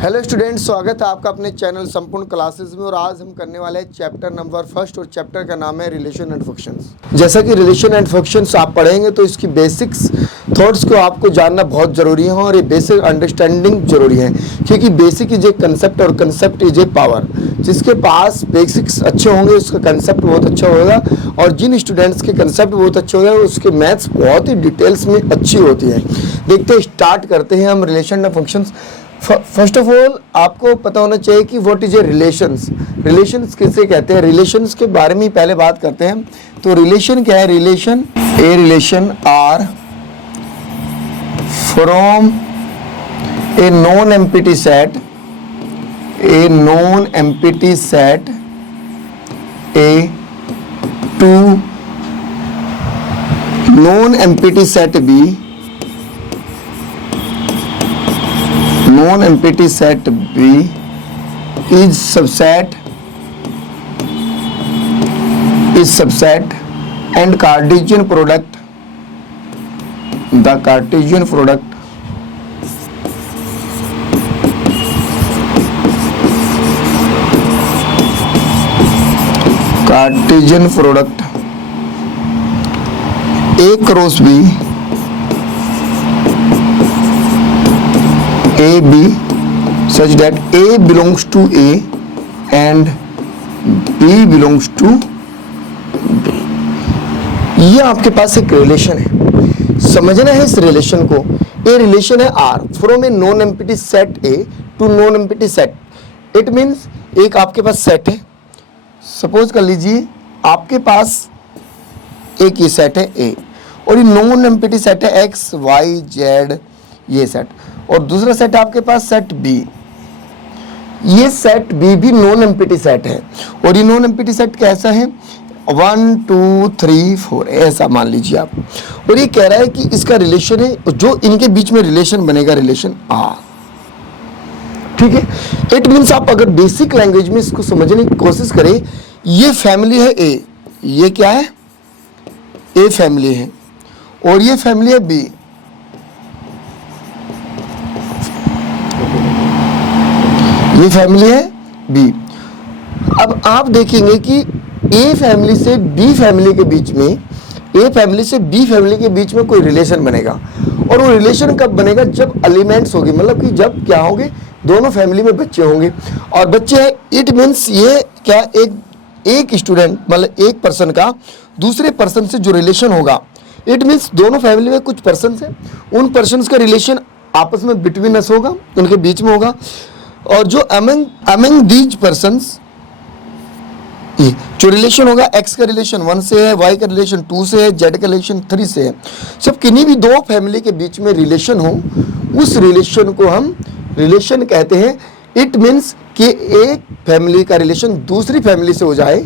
Hello students, स्वागत है आपका अपने चैनल संपूर्ण क्लासेस में। और आज हम करने वाले हैं चैप्टर नंबर 1 और चैप्टर का नाम है रिलेशन एंड फंक्शंस। जैसा कि रिलेशन एंड फंक्शंस आप पढ़ेंगे तो इसकी बेसिक्स थॉट्स को आपको जानना बहुत ज़रूरी है और ये बेसिक अंडरस्टैंडिंग जरूरी है, क्योंकि बेसिक इज ए कंसेप्ट और कंसेप्ट इज ए पावर। जिसके पास बेसिक्स अच्छे होंगे उसका कंसेप्ट बहुत अच्छा होगा, और जिन स्टूडेंट्स के कंसेप्ट बहुत अच्छे होंगे उसके मैथ्स बहुत ही डिटेल्स में अच्छी होती है। देखते हैं, स्टार्ट करते हैं हम relation and functions. First of all आपको पता होना चाहिए कि what is a relations. Relations किसे कहते हैं, रिलेशंस के बारे में पहले बात करते हैं। तो रिलेशन क्या है? Relation, a relation R from a non empty set, a non empty set A to non empty set B, non-empty set B is subset and Cartesian product, the Cartesian product A cross B A B such that A belongs to A and B belongs to B। ये आपके पास एक relation है, समझना है इस relation को। A relation है R from a non empty set A to non empty set. It means एक आपके पास सेट है, सपोज कर लीजिए आपके पास एक ये सेट है A और ये नॉन एम्प्टी सेट है X Y Z ये सेट, और दूसरा सेट आपके पास सेट बी। ये सेट बी भी नॉन एम्प्टी सेट है, और ये नॉन एम्प्टी सेट कैसा है? 1 2 3 4 ऐसा मान लीजिए आप। और ये कह रहा है कि इसका रिलेशन है, जो इनके बीच में रिलेशन बनेगा रिलेशन आर। ठीक है, इट मीन्स आप अगर बेसिक लैंग्वेज में इसको समझने की कोशिश करें, ये फैमिली है ए, ये क्या है? ए फैमिली है, और ये फैमिली है बी। ये फैमिली है बी। अब आप देखेंगे कि ए फैमिली से बी फैमिली के बीच में, ए फैमिली से बी फैमिली के बीच में कोई रिलेशन बनेगा, और वो रिलेशन कब बनेगा? जब एलिमेंट्स होंगे, मतलब कि जब क्या होंगे? दोनों फैमिली में बच्चे होंगे, और बच्चे हैं। इट मीन्स ये क्या, एक स्टूडेंट मतलब एक पर्सन का दूसरे पर्सन से जो रिलेशन होगा, इट मीन्स दोनों फैमिली में कुछ पर्सन है, उन पर्सन का रिलेशन आपस में बिटवीन अस होगा, उनके बीच में होगा। और जो अमंग दीज पर्सन्स जो रिलेशन होगा, एक्स का रिलेशन 1 से है, वाई का रिलेशन 2 से है, जेड का रिलेशन 3 से है। जब किन्हीं भी दो फैमिली के बीच में रिलेशन हो, उस रिलेशन को हम रिलेशन कहते हैं। इट मीन्स कि एक फैमिली का रिलेशन दूसरी फैमिली से हो जाए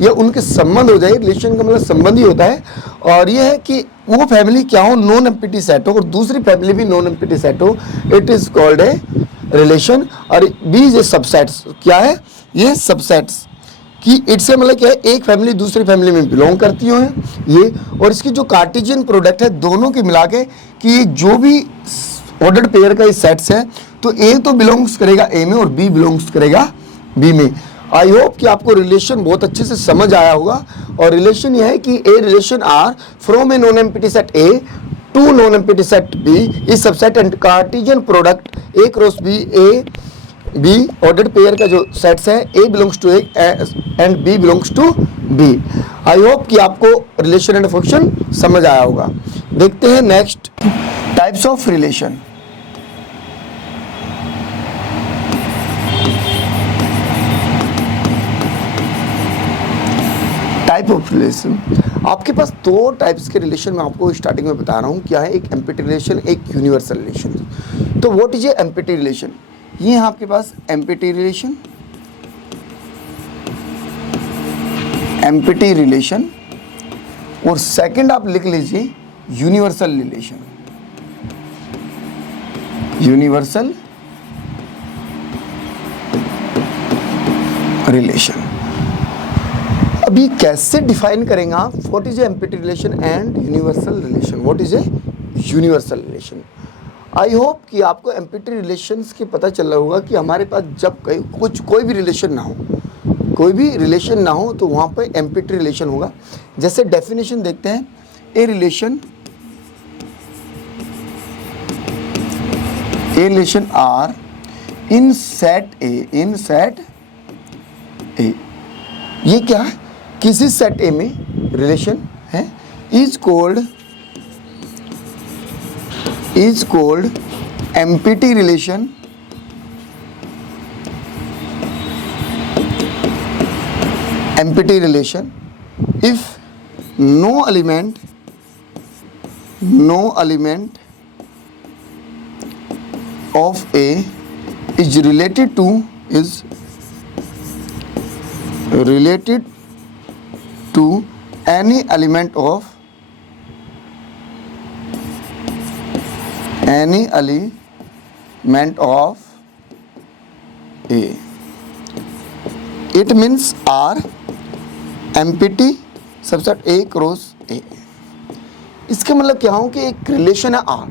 या उनके संबंध हो जाए। रिलेशन का मतलब संबंध ही होता है, और यह है कि वो फैमिली क्या हो? नॉन एम्प्टी सेट हो, और दूसरी फैमिली भी नॉन एम्प्टी सेट हो। It is called a relation. और बी इज ए सबसेट्स। क्या है ये? सबसेट्स कि इट्स से मतलब क्या है? एक फैमिली दूसरी फैमिली में बिलोंग करती हो ये, और इसकी जो कार्टेशियन प्रोडक्ट है दोनों के मिला के, कि जो भी ऑर्डर्ड पेयर का ये सेट्स है, तो ए तो बिलोंग्स करेगा ए में और बी बिलोंग्स करेगा बी में। आई होप कि आपको रिलेशन बहुत अच्छे से समझ आया होगा। और रिलेशन यह है कि a relation R from a non empty set A to non empty set B is subset and Cartesian product A cross B A B ordered pair का जो सेट्स है, A belongs to A and B belongs to B. I hope कि आपको relation and function समझ आया होगा। देखते हैं next, types of relation. Type of relation, आपके पास दो टाइप्स के रिलेशन मैं आपको स्टार्टिंग में बता रहा हूँ। क्या है? एक एम्प्टी रिलेशन, एक यूनिवर्सल रिलेशन। तो what is a empty relation? ये है आपके पास एम्प्टी रिलेशन, एम्प्टी रिलेशन, और सेकंड आप लिख लीजिए यूनिवर्सल रिलेशन। Universal relation. अभी कैसे डिफाइन करेंगे आप what is a empty relation and universal relation? What is a universal relation? I hope कि आपको एम्पिटी रिलेशंस के पता चल रहा होगा कि हमारे पास जब कोई भी रिलेशन ना हो, कोई भी रिलेशन ना हो तो वहाँ पर एम्पिटी रिलेशन होगा। जैसे डेफिनेशन देखते हैं, a relation R in set A, ये क्या है, किसी सेट ए में रिलेशन है, is called empty relation if no element of A is related to any element of A, it means R empty subset A cross A। इसका मतलब क्या हो कि एक रिलेशन है R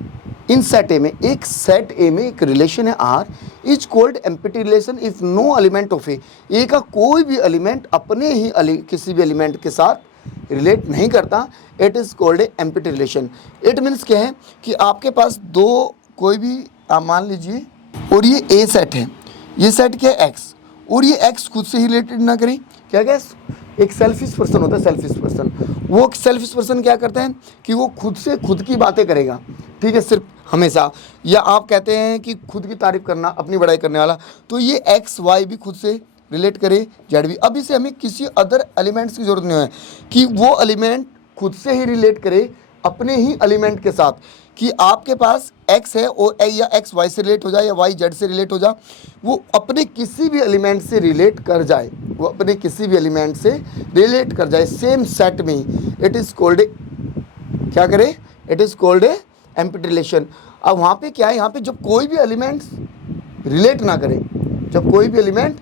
इन सेट ए में, एक सेट ए में एक रिलेशन है R is called empty relation if no element of A का कोई भी एलिमेंट अपने ही किसी भी एलिमेंट के साथ रिलेट नहीं करता, it is called empty relation. It means क्या है कि आपके पास दो कोई भी आप मान लीजिए और ये A सेट है, ये सेट क्या है X, और ये X खुद से ही रिलेटेड ना करे, क्या क्या एक सेल्फिश पर्सन होता है, सेल्फिश पर्सन, वो सेल्फिश पर्सन क्या करता है कि वो खुद से खुद की बातें करेगा, ठीक है, सिर्फ हमेशा, या आप कहते हैं कि खुद की तारीफ करना, अपनी बड़ाई करने वाला, तो ये एक्स वाई भी खुद से रिलेट करे, जेड भी। अब इसे हमें किसी अदर एलिमेंट्स की जरूरत नहीं है कि वो एलिमेंट खुद से ही रिलेट करे अपने ही एलिमेंट के साथ, कि आपके पास x है और या x y से रिलेट हो जाए या y z से रिलेट हो जाए, वो अपने किसी भी एलिमेंट से रिलेट कर जाए, वो अपने किसी भी एलिमेंट से रिलेट कर जाए सेम सेट में, इट इज़ कॉल्ड क्या करे, it is called empty relation. अब वहाँ पे क्या है, यहाँ पे जब कोई भी एलिमेंट रिलेट ना करे, जब कोई भी एलिमेंट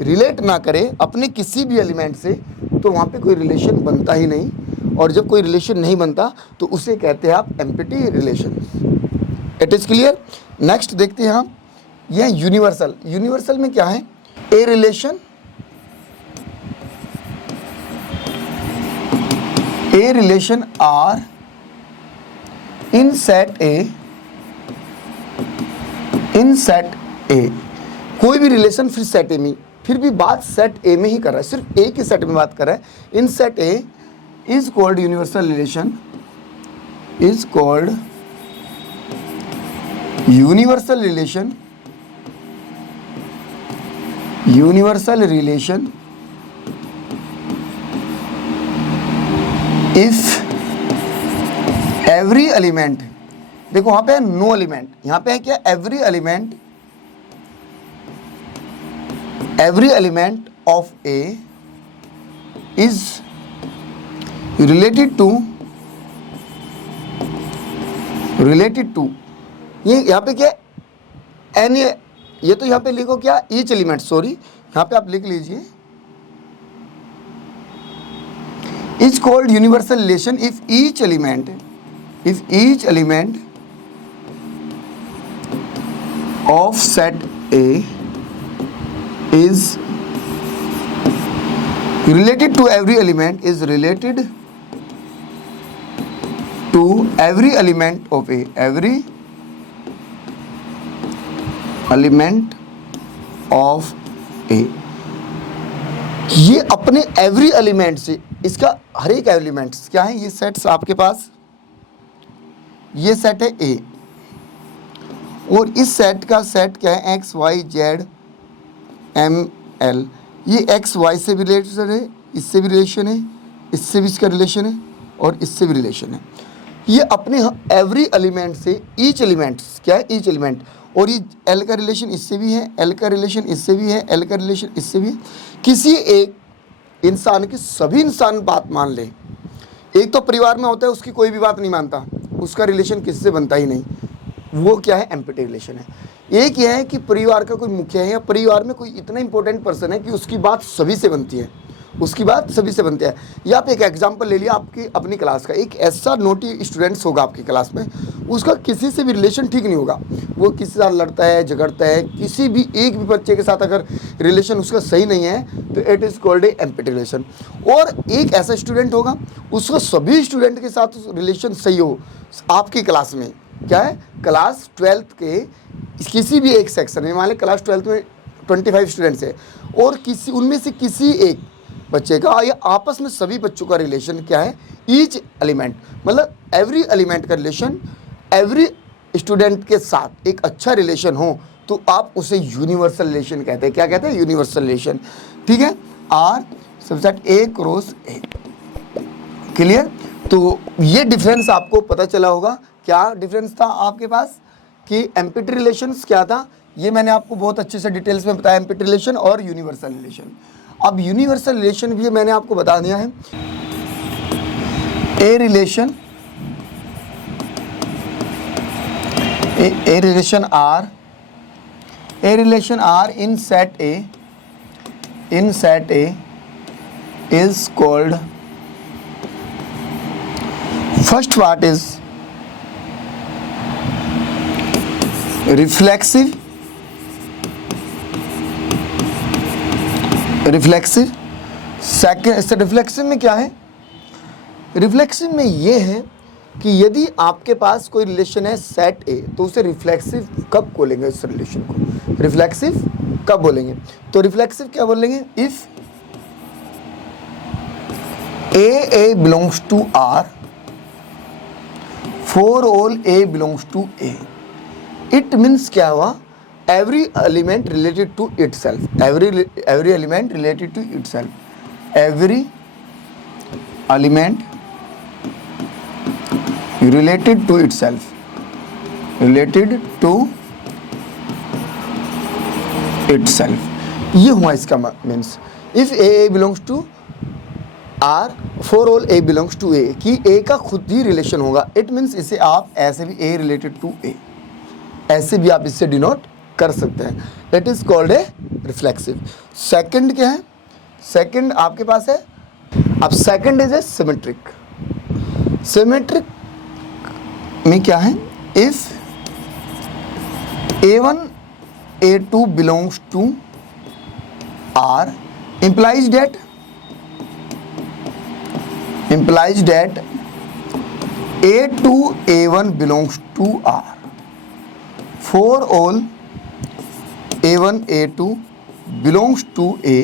रिलेट ना करे अपने किसी भी एलिमेंट से, तो वहाँ पे कोई रिलेशन बनता ही नहीं, और जब कोई रिलेशन नहीं बनता तो उसे कहते हैं आप empty relation. It is clear. Next देखते हैं हम, यह यूनिवर्सल। यूनिवर्सल में क्या है, a relation R in set A, कोई भी रिलेशन फिर सेट ए में, फिर भी बात सेट ए में ही कर रहा है, सिर्फ ए के सेट में बात कर रहा है, इन set A is called universal relation, is called universal relation if every element, देखो वहां पे है नो एलिमेंट, यहां पे है क्या, every element of A is related to ये यहाँ पे क्या एनी, ये तो यहाँ पे लिखो क्या, ईच एलिमेंट, सॉरी यहाँ पे आप लिख लीजिए, is called universal relation if each element of set A is related to every element, is related to every element of A, every element of A, ये अपने एवरी एलिमेंट से, इसका हर एक एलिमेंट्स क्या है, ये सेट्स आपके पास, ये सेट है A, और इस सेट का सेट क्या है, X Y Z M L, ये एक्स वाई से भी रिलेशन है, इससे भी रिलेशन है, इससे भी इसका रिलेशन है, और इससे भी रिलेशन है, ये अपने एवरी एलिमेंट से, ईच एलिमेंट्स क्या है, ईच एलिमेंट, और ये एल का रिलेशन इससे भी है, एल का रिलेशन इससे भी है, एल का रिलेशन इससे भी है। किसी एक इंसान की सभी इंसान बात मान ले, एक तो परिवार में होता है उसकी कोई भी बात नहीं मानता, उसका रिलेशन किससे बनता ही नहीं, वो क्या है, एम्पिटी रिलेशन है। एक यह है कि परिवार का कोई मुखिया है या परिवार में कोई इतना इंपॉर्टेंट पर्सन है कि उसकी बात सभी से बनती है, उसके बाद सभी से बनते हैं। या आप एक एग्जांपल ले लिया आपकी अपनी क्लास का, एक ऐसा नोटी स्टूडेंट्स होगा आपकी क्लास में, उसका किसी से भी रिलेशन ठीक नहीं होगा, वो किसी से लड़ता है, झगड़ता है, किसी भी एक भी बच्चे के साथ अगर रिलेशन उसका सही नहीं है तो it is called a empty relation. और एक ऐसा स्टूडेंट होगा उसका सभी स्टूडेंट के साथ रिलेशन सही हो आपकी क्लास में, क्या है, क्लास 12th के किसी भी एक सेक्शन में, मान लें क्लास 12th में 25 स्टूडेंट्स है और किसी उनमें से किसी एक बच्चे का या आपस में सभी बच्चों का रिलेशन क्या है, ईच एलिमेंट, मतलब एवरी एलिमेंट का रिलेशन एवरी स्टूडेंट के साथ एक अच्छा रिलेशन हो तो आप उसे यूनिवर्सल रिलेशन कहते हैं। क्या कहते हैं, यूनिवर्सल रिलेशन। ठीक है, R subset A cross A. Clear. तो ये डिफरेंस आपको पता चला होगा। क्या डिफरेंस था आपके पास कि एम्प्टी रिलेशंस क्या था, ये मैंने आपको बहुत अच्छे से डिटेल्स में बताया, एम्प्टी रिलेशन और यूनिवर्सल रिलेशन। अब यूनिवर्सल रिलेशन भी मैंने आपको बता दिया है। A relation R in set A is called, first part is reflexive second reflexive में क्या है, रिफ्लेक्सिव में ये है कि यदि आपके पास कोई रिलेशन है सेट ए तो उसे रिफ्लेक्सिव कब बोलेंगे, उस रिलेशन को रिफ्लेक्सिव कब बोलेंगे, तो रिफ्लेक्सिव क्या बोलेंगे, if A belongs to R, for all A belongs to A, it means क्या हुआ, every element related to itself, every element related to itself, every element related to itself, ये हुआ इसका means. If A belongs to R, for all A belongs to A, कि A का खुद ही relation होगा, it means इसे आप ऐसे भी A रिलेटेड टू A, ऐसे भी आप इससे डिनोट कर सकते हैं। It is called a reflexive. Second क्या है, सेकंड आपके पास है, अब second is a symmetric. Symmetric में क्या है, if A1 A2 belongs to R implies that A2 A1 belongs to R, for all A1 A2 belongs to A,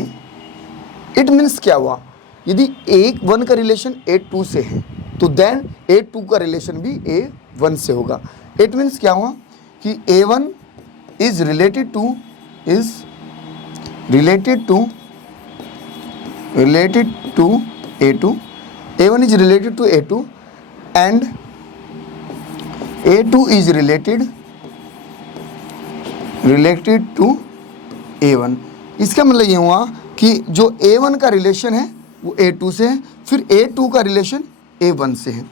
it means क्या हुआ, यदि A1 का रिलेशन A2 से है तो देन A2 का रिलेशन भी A1 से होगा। इट मीन्स क्या हुआ कि A1 is related to A2, A1 is related to A2 and A2 is related to A1। इसका मतलब ये हुआ कि जो A1 का रिलेशन है वो A2 से है, फिर A2 का रिलेशन A1 से है,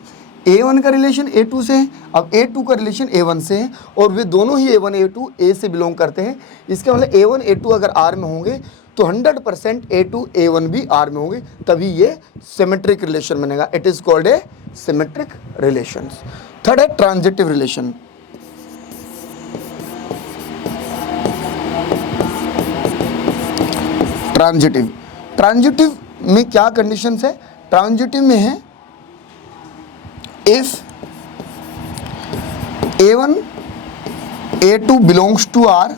A1 का रिलेशन A2 से है, अब A2 का रिलेशन A1 से है और वे दोनों ही A1 A2 A से बिलोंग करते हैं। इसका मतलब A1 A2 अगर R में होंगे तो 100% A2 A1 भी R में होंगे, तभी ये सिमेट्रिक रिलेशन बनेगा। It is called a symmetric relation. Third है ट्रांजिटिव रिलेशन। ट्रांजिटिव में क्या कंडीशंस है, ट्रांजिटिव में है if A1 A2 belongs to R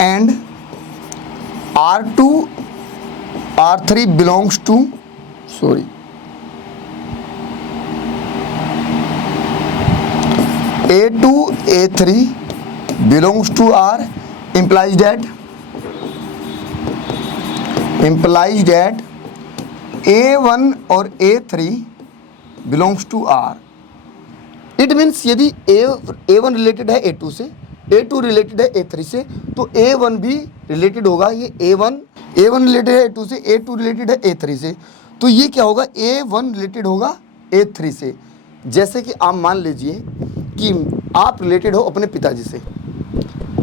and R2 R3 belongs to A2 A3 belongs to R implies that A1 और A3 belongs to R। It means यदि A1 related है A2 से, A2 related है A3 से, तो A1 भी related होगा, ये A1 रिलेटेड है A2 से, A2 रिलेटेड है A3 से, तो ये क्या होगा, A1 रिलेटेड होगा A3 से। जैसे कि आप मान लीजिए कि आप रिलेटेड हो अपने पिताजी से,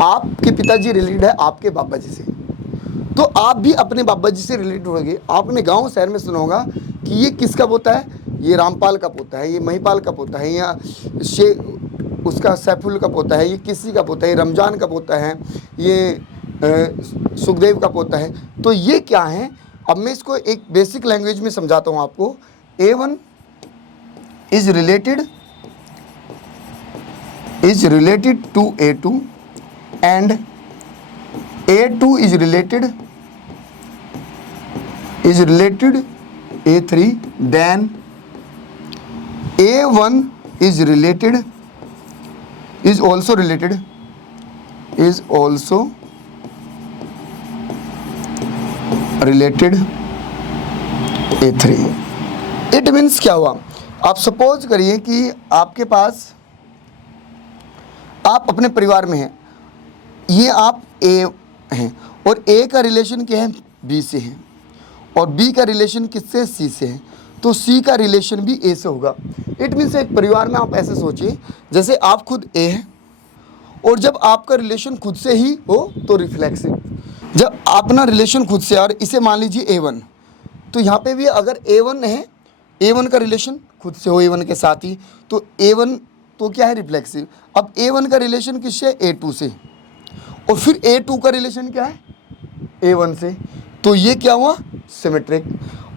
आपके पिताजी रिलेटेड है आपके बाबा जी से, तो आप भी अपने बाबा जी से रिलेटेड होंगे। आपने गांव शहर में सुना होगा कि ये किसका पोता है, ये रामपाल का पोता है, ये महिपाल का पोता है, या उसका सैफुल का पोता है, ये किसी का पोता है, ये रमजान का पोता है, ये सुखदेव का पोता है। तो ये क्या है, अब मैं इसको एक बेसिक लैंग्वेज में समझाता हूँ आपको। A1 is related to A2 and A2 is related A3, then A1 is also related A3। It means क्या हुआ, आप सपोज करिए कि आपके पास, आप अपने परिवार में हैं, ये आप A हैं और A का रिलेशन क्या है, B से है, और B का रिलेशन किससे, C से है, तो C का रिलेशन भी A से होगा। इट मीन्स एक परिवार में आप ऐसे सोचिए, जैसे आप खुद A हैं और जब आपका रिलेशन खुद से ही हो तो रिफ्लेक्सिव। जब अपना रिलेशन खुद से, और इसे मान लीजिए A1, तो यहाँ पे भी अगर A1 है, A1 का रिलेशन खुद से हो A1 के साथ ही, तो A1 तो क्या है, रिफ्लेक्सिव। अब A1 का रिलेशन किससे, A2 से, और फिर A2 का रिलेशन क्या है, A1 से, तो ये क्या हुआ, सिमेट्रिक।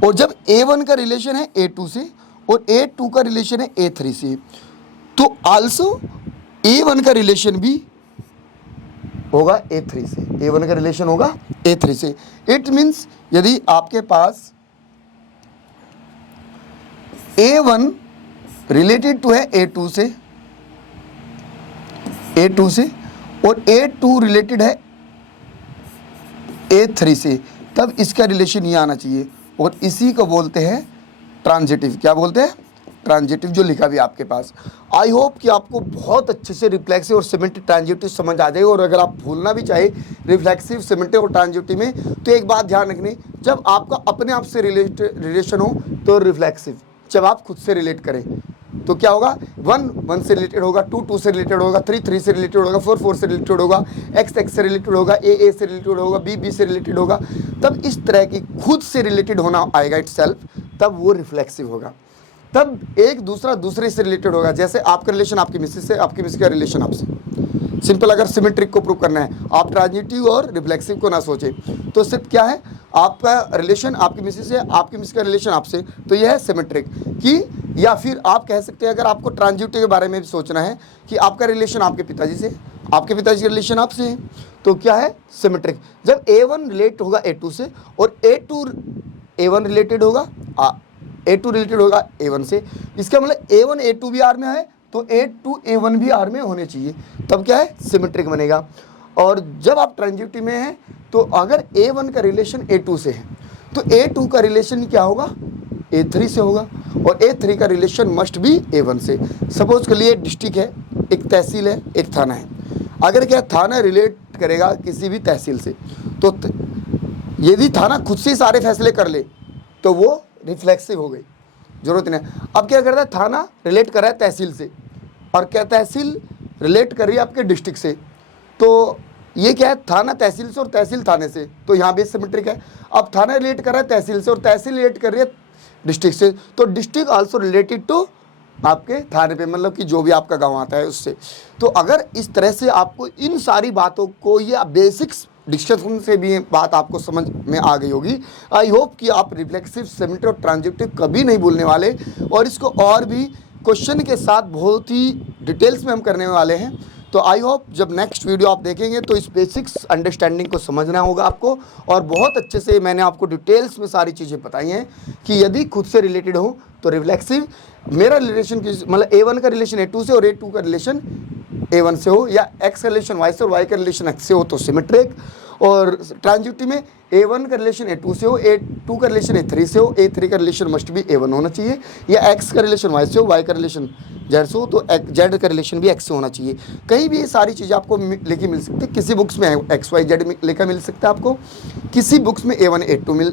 और जब A1 का रिलेशन है A2 से और A2 का रिलेशन है A3 से, तो आल्सो A1 का रिलेशन भी होगा A3 से, A1 का रिलेशन होगा A3 से। इट मीन्स यदि आपके पास A1 रिलेटेड टू है A2 से और A2 रिलेटेड है A3 से, तब इसका रिलेशन ये आना चाहिए, और इसी को बोलते हैं ट्रांजिटिव। क्या बोलते हैं, ट्रांजिटिव, जो लिखा भी आपके पास। आई होप कि आपको बहुत अच्छे से रिफ्लेक्सिव और सिमेट्रिक ट्रांजिटिव समझ आ जाएगा। और अगर आप भूलना भी चाहे रिफ्लेक्सिव, सिमेट्रिक और ट्रांजिटिव में, तो एक बात ध्यान रखनी, जब आपका अपने आप से रिलेशन हो तो रिफ्लेक्सिव, जब आप खुद से रिलेट करें तो क्या होगा, 1 से रिलेटेड होगा, 2 से रिलेटेड होगा, 3 से रिलेटेड होगा, 4 से रिलेटेड होगा, X से रिलेटेड होगा, A से रिलेटेड होगा, B से रिलेटेड होगा। तब इस तरह की खुद से रिलेटेड होना आएगा इटसेल्फ, तब वो रिफ्लेक्सिव होगा। तब एक दूसरा दूसरे से रिलेटेड होगा, जैसे आपका रिलेशन आपकी मिसेस से, आपकी मिसेस का रिलेशन आपसे। सिंपल, अगर सिमेट्रिक को प्रूव करना है, आप ट्रांजिटिव और रिफ्लेक्सिव को ना सोचें, तो सिर्फ क्या है, आपका रिलेशन आपकी मिसेस से, आपकी मिसेस का रिलेशन आपसे, तो यह है सिमेट्रिक की। या फिर आप कह सकते हैं, अगर आपको ट्रांजिटिव के बारे में भी सोचना है कि आपका रिलेशन आपके पिताजी से, आपके पिताजी का रिलेशन आपसे है, तो क्या है, सिमेट्रिक। जब A1 रिलेट होगा A2 से और A1 रिलेटेड होगा A2 रिलेटेड होगा A1 से, इसका मतलब A1 A2 भी आर में है तो A2 A1 भी आर में होने चाहिए, तब क्या है, सिमेट्रिक बनेगा। और जब आप ट्रांजिटिव में हैं, तो अगर A1 का रिलेशन A2 से है तो A2 का रिलेशन क्या होगा, A3 से होगा, और A3 का रिलेशन मस्ट भी A1 से। सपोज कर लिए डिस्ट्रिक्ट है, एक तहसील है, एक थाना है। अगर क्या थाना रिलेट करेगा किसी भी तहसील से, तो यदि थाना खुद से सारे फैसले कर ले तो वो रिफ्लेक्सिव हो गई, जरूरत नहीं। अब क्या करता है, थाना रिलेट कर रहा है तहसील से, और क्या तहसील रिलेट कर रही है आपके डिस्ट्रिक्ट से, तो ये क्या है, थाना तहसील से और तहसील थाने से, तो यहाँ भी सिमेट्रिक है। अब थाना रिलेट कर रहा है तहसील से और तहसील रिलेट कर रही है डिस्ट्रिक्ट से, तो डिस्ट्रिक्ट आल्सो रिलेटेड टू आपके थाने पे, मतलब कि जो भी आपका गांव आता है उससे। तो अगर इस तरह से आपको इन सारी बातों को, या बेसिक्स डिस्कशन से भी बात आपको समझ में आ गई होगी। आई होप कि आप रिफ्लेक्सिव, सिमेट्रिक और ट्रांजिटिव कभी नहीं भूलने वाले, और इसको और भी क्वेश्चन के साथ बहुत ही डिटेल्स में हम करने वाले हैं। तो आई होप जब नेक्स्ट वीडियो आप देखेंगे तो इस बेसिक्स अंडरस्टैंडिंग को समझना होगा आपको, और बहुत अच्छे से मैंने आपको डिटेल्स में सारी चीज़ें बताई हैं कि यदि खुद से रिलेटेड हो तो रिफ्लेक्सिव, मेरा रिलेशन मतलब A1 का रिलेशन A2 से और A2 का रिलेशन A1 से हो, या X का रिलेशन Y से और Y का रिलेशन X से हो तो सिमेट्रिक, और ट्रांजिटिव में A1 का रिलेशन A2 से हो, A2 का रिलेशन A3 से हो, A3 का रिलेशन मस्ट भी A1 होना चाहिए, या X का रिलेशन Y से हो, Y का रिलेशन Z से हो तो Z का रिलेशन भी X से होना चाहिए। कहीं भी ये सारी चीज़ें आपको लिखी मिल सकती है, किसी बुक्स में XYZ लिखा मिल सकता है आपको, किसी बुक्स में A1 A2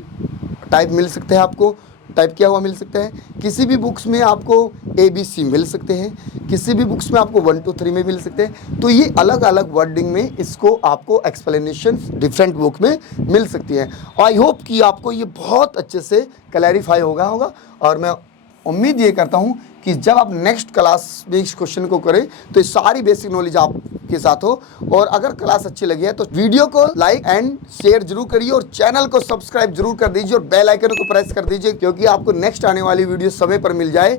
टाइप मिल सकते हैं आपको, टाइप किया हुआ मिल सकता है, किसी भी बुक्स में आपको ABC मिल सकते हैं, किसी भी बुक्स में आपको 1 2 3 में मिल सकते हैं। तो ये अलग अलग वर्डिंग में इसको आपको एक्सप्लेनेशन डिफरेंट बुक में मिल सकती है। आई होप कि आपको ये बहुत अच्छे से क्लैरिफाई होगा और मैं उम्मीद ये करता हूँ कि जब आप नेक्स्ट क्लास में इस क्वेश्चन को करें तो ये सारी बेसिक नॉलेज आपके साथ हो। और अगर क्लास अच्छी लगी है तो वीडियो को लाइक एंड शेयर जरूर करिए और चैनल को सब्सक्राइब जरूर कर दीजिए और बेल आइकन को प्रेस कर दीजिए, क्योंकि आपको नेक्स्ट आने वाली वीडियो समय पर मिल जाए